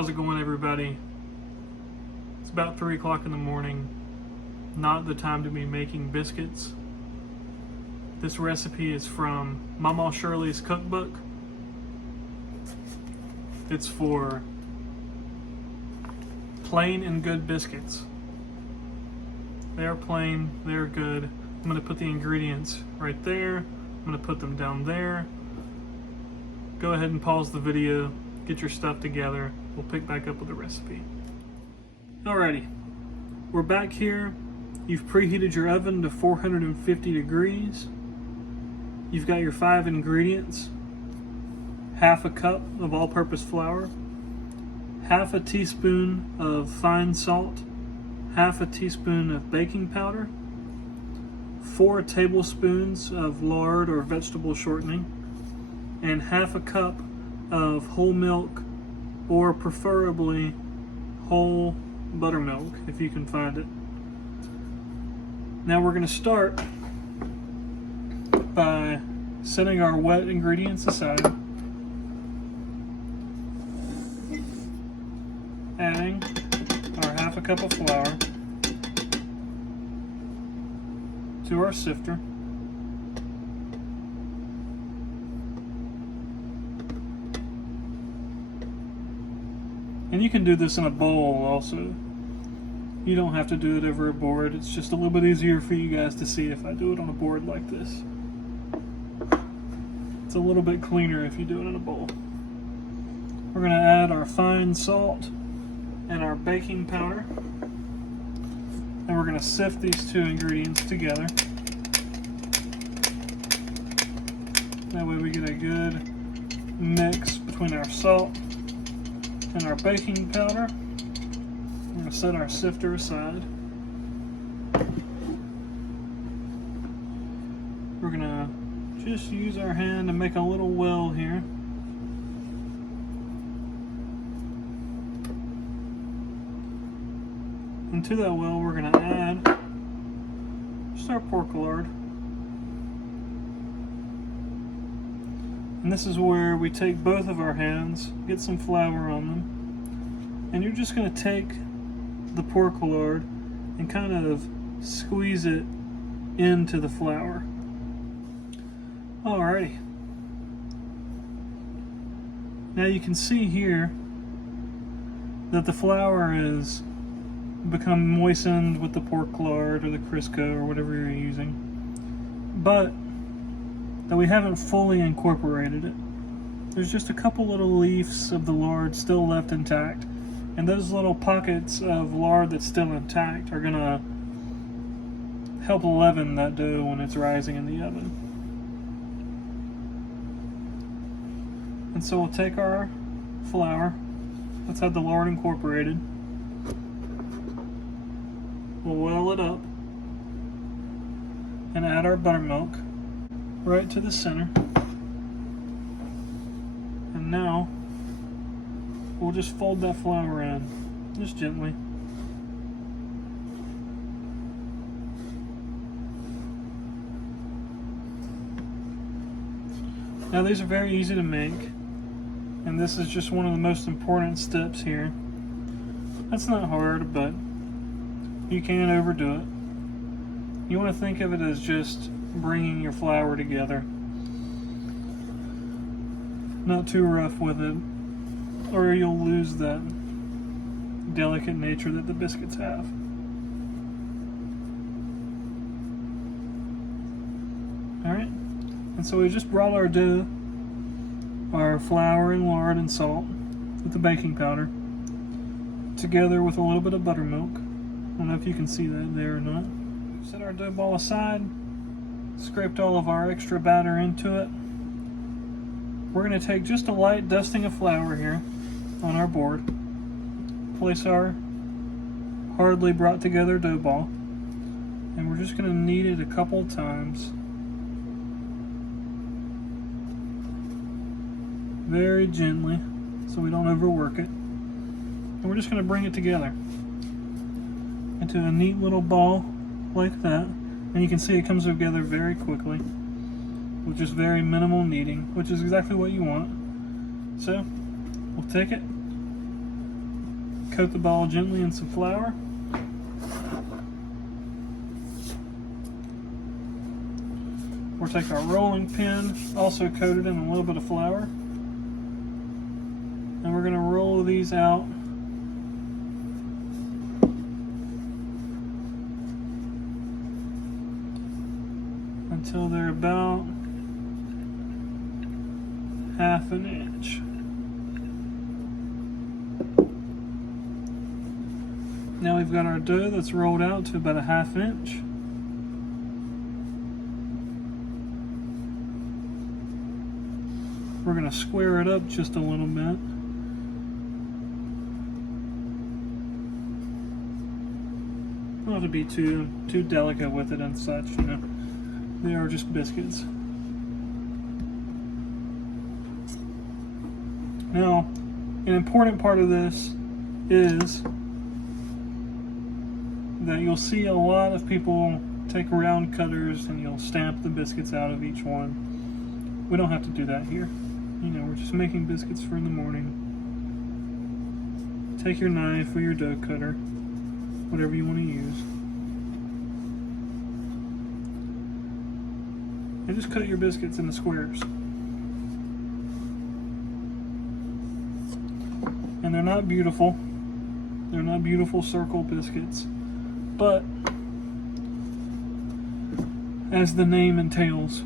How's it going, everybody? It's about 3 o'clock in the morning. Not the time to be making biscuits. This recipe is from Maw-Maw Shirley's cookbook. It's for plain and good biscuits. They are plain, they're good. I'm going to put the ingredients right there. I'm going to put them down there. Go ahead and pause the video, get your stuff together. We'll pick back up with the recipe. Alrighty, we're back here. You've preheated your oven to 450 degrees. You've got your 5 ingredients. Half a cup of all-purpose flour, half a teaspoon of fine salt, half a teaspoon of baking powder, 4 tablespoons of lard or vegetable shortening, and half a cup of whole milk, or preferably whole buttermilk if you can find it. Now we're going to start by setting our wet ingredients aside, adding our half a cup of flour to our sifter. And you can do this in a bowl also. You don't have to do it over a board. It's just a little bit easier for you guys to see if I do it on a board like this. It's a little bit cleaner if you do it in a bowl. We're going to add our fine salt and our baking powder. And we're going to sift these 2 ingredients together. That way we get a good mix between our salt and our baking powder. We're going to set our sifter aside. We're going to just use our hand to make a little well here. And to that well, we're going to add just our pork lard. And this is where we take both of our hands, get some flour on them, and you're just going to take the pork lard and kind of squeeze it into the flour. Alrighty. Now you can see here that the flour is become moistened with the pork lard or the crisco or whatever you're using, but that we haven't fully incorporated it. There's just a couple little leaves of the lard still left intact, and those little pockets of lard that's still intact are gonna help leaven that dough when it's rising in the oven. And so we'll take our flour, let's have the lard incorporated, we'll well it up and add our buttermilk right to the center. And now we'll just fold that flour in, just gently. Now these are very easy to make, and this is just one of the most important steps here. That's not hard, but you can't overdo it. You want to think of it as just bringing your flour together. Not too rough with it, or you'll lose that delicate nature that the biscuits have. Alright, and so we just brought our dough, our flour and lard and salt with the baking powder, together with a little bit of buttermilk. I don't know if you can see that there or not. Set our dough ball aside, scraped all of our extra batter into it. We're going to take just a light dusting of flour here on our board, place our hardly brought together dough ball, and we're just going to knead it a couple times, very gently so we don't overwork it. And we're just going to bring it together into a neat little ball like that, and you can see it comes together very quickly with just very minimal kneading, which is exactly what you want. So we'll take it, Coat the ball gently in some flour. We'll take our rolling pin, also coated in a little bit of flour, and we're going to roll these out until they're about half an inch. Now we've got our dough that's rolled out to about a half inch. We're going to square it up just a little bit. Don't have to be too delicate with it and such, you know. They are just biscuits. Now, an important part of this is that you'll see a lot of people take round cutters and you'll stamp the biscuits out of each one. We don't have to do that here. You know, we're just making biscuits for in the morning. Take your knife or your dough cutter, whatever you want to use, and just cut your biscuits into squares. And they're not beautiful. They're not beautiful circle biscuits, but as the name entails,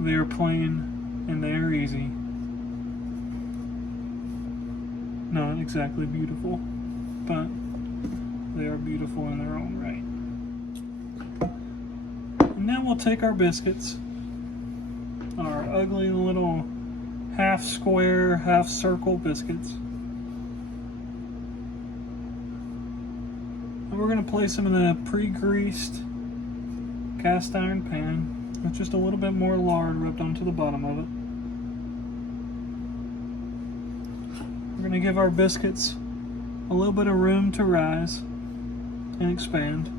they are plain and they are easy. Not exactly beautiful, but they are beautiful in their own right. And now we'll take our biscuits, our ugly little half square, half circle biscuits, and we're going to place them in a pre-greased cast iron pan with just a little bit more lard rubbed onto the bottom of it. We're going to give our biscuits a little bit of room to rise and expand.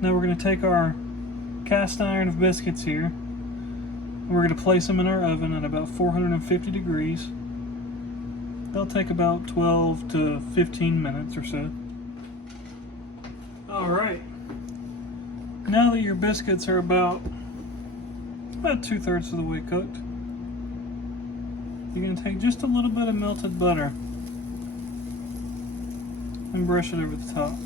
Now we're going to take our cast iron of biscuits here, and we're going to place them in our oven at about 450 degrees. They'll take about 12 to 15 minutes or so. Alright, now that your biscuits are about 2/3 of the way cooked, you're going to take just a little bit of melted butter and brush it over the top.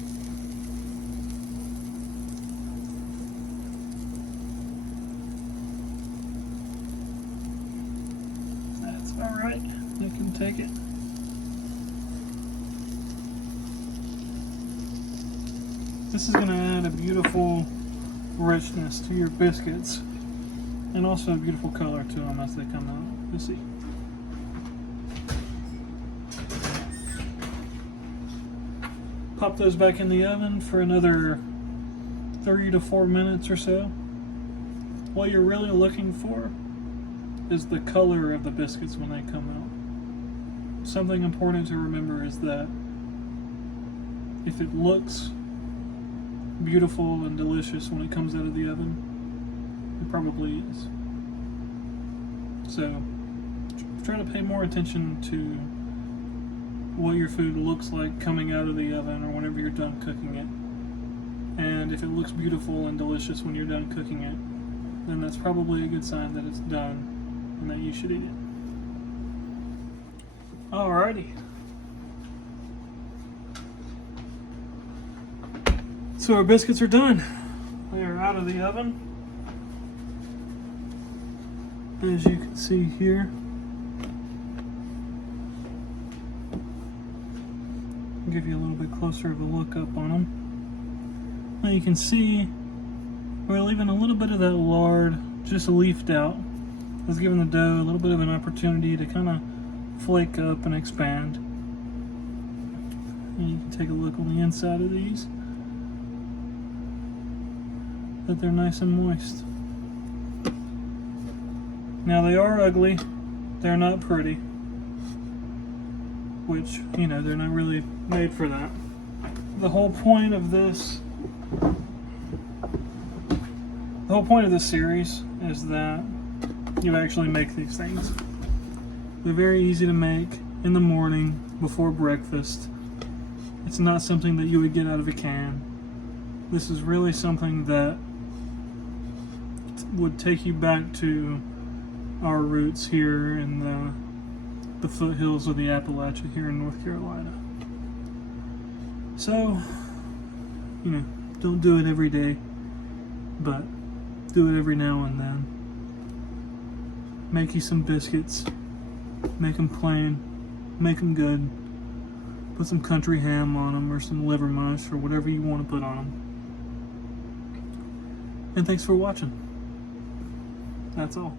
That's alright, you can take it. This is going to add a beautiful richness to your biscuits and also a beautiful color to them as they come out. You'll see. Pop those back in the oven for another 3 to 4 minutes or so. What you're really looking for is the color of the biscuits when they come out. Something important to remember is that if it looks beautiful and delicious when it comes out of the oven, it probably is. So try to pay more attention to what your food looks like coming out of the oven or whenever you're done cooking it. And if it looks beautiful and delicious when you're done cooking it, then that's probably a good sign that it's done and that you should eat it. Alrighty. So our biscuits are done. They are out of the oven. As you can see here. I'll give you a little bit closer of a look up on them. Now you can see we're leaving a little bit of that lard just leafed out. It's giving the dough a little bit of an opportunity to kind of flake up and expand. And you can take a look on the inside of these, that they're nice and moist. Now they are ugly, they're not pretty, which, you know, they're not really made for that. The whole point of this series is that you actually make these things. They're very easy to make in the morning. before breakfast. It's not something that you would get out of a can. This is really something that would take you back to our roots here in the foothills of the Appalachia here in North Carolina. So, you know, don't do it every day, but do it every now and then. Make you some biscuits, make them plain, make them good, put some country ham on them or some liver mush or whatever you want to put on them. And thanks for watching. That's all.